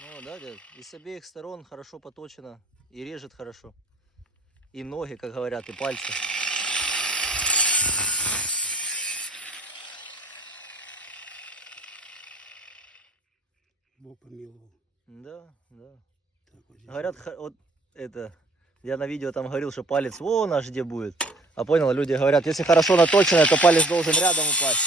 Ну да, дядь. И с обеих сторон хорошо поточено. И режет хорошо. И ноги, как говорят, и пальцы. Бог помиловал. Да, да. Так, вот здесь Говорят, вот. вот это, я на видео там говорил, что палец вон аж где будет. А понял, люди говорят, если хорошо наточено, то палец должен рядом упасть.